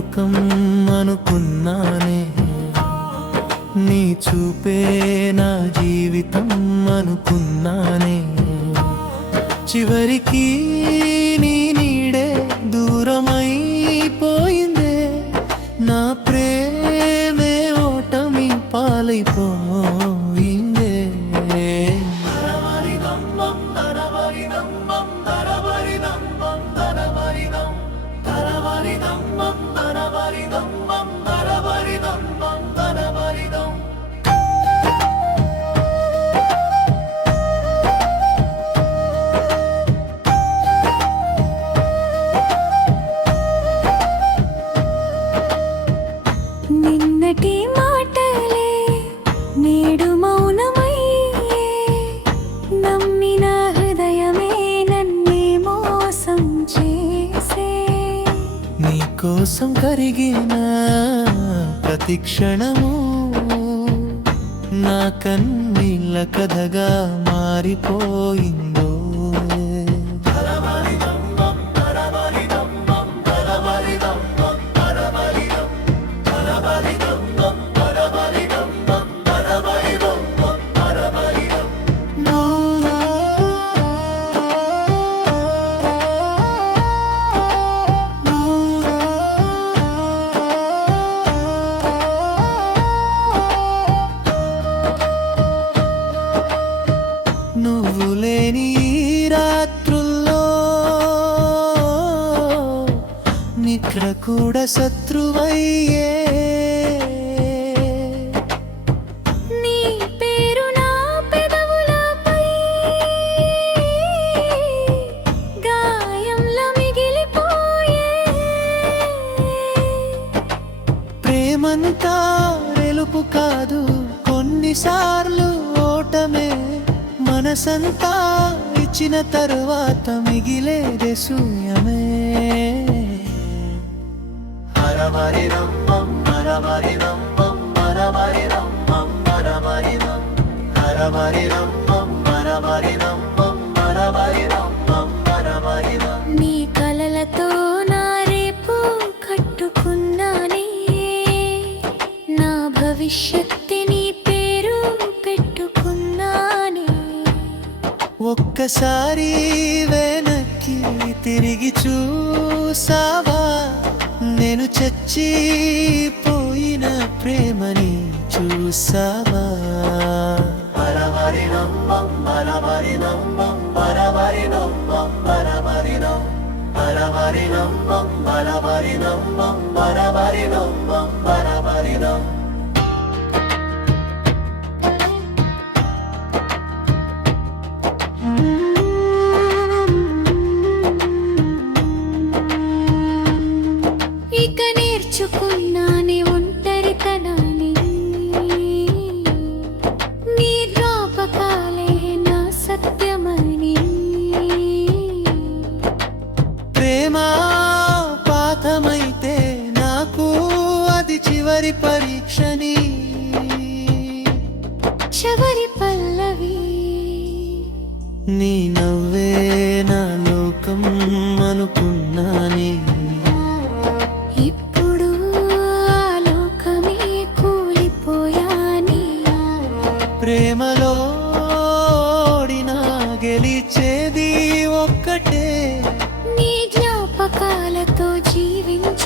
లోకం అనుకున్నానే, నీ చూపే నా జీవితం అనుకున్నానే. చివరికి నీ నీడే దూరమైపోయిందే, నా ప్రేమే ఓటమి పాలైపోయిందే. నిన్నటి మాటలే నేడు మౌనమయ్యే, నమ్మిన హృదయమే నన్నే మోసం చేసే. నీ కోసం కరిగిన ప్రతి క్షణము నా కన్నీళ్ళ కథగా మారిపోయిందో. నువ్వు లేని రాత్రుల్లో నిద్ర కూడా శత్రువయ్యే. నీ పేరు నా పెదవులపై గాయంలా మిగిలిపోయే. ప్రేమంతా వెలుపు కాదు, కొన్నిసార్లు ఓటమే. మనసంతా ఇచ్చిన తరువాత మిగిలేదే శూన్యమే. నీ కలలతో నా రేపు కట్టుకున్నానే, నా భవిష్యత్తుని పేరు పెట్టుకున్నానే. ఒక్కసారి వెనక్కి తిరిగి చూసావా, నేను చచ్చిపోయిన ప్రేమని చూసావా. ఇక నేర్చుకున్నానే ఒంటరితనాన్ని, నీ జ్ఞాపకాలే నా సత్యమని. ప్రేమ పాఠమైతే నాకు అది చివరి పరీక్షని. చివరి పల్లవి నీ నవ్వే నా లోకం అనుకున్నానే, ఇప్పుడు ఆ లోకమే కూలిపోయాని. ప్రేమలో ఓడినా గెలిచేది ఒక్కటే. నీ జ్ఞాపకాలతో జీవించ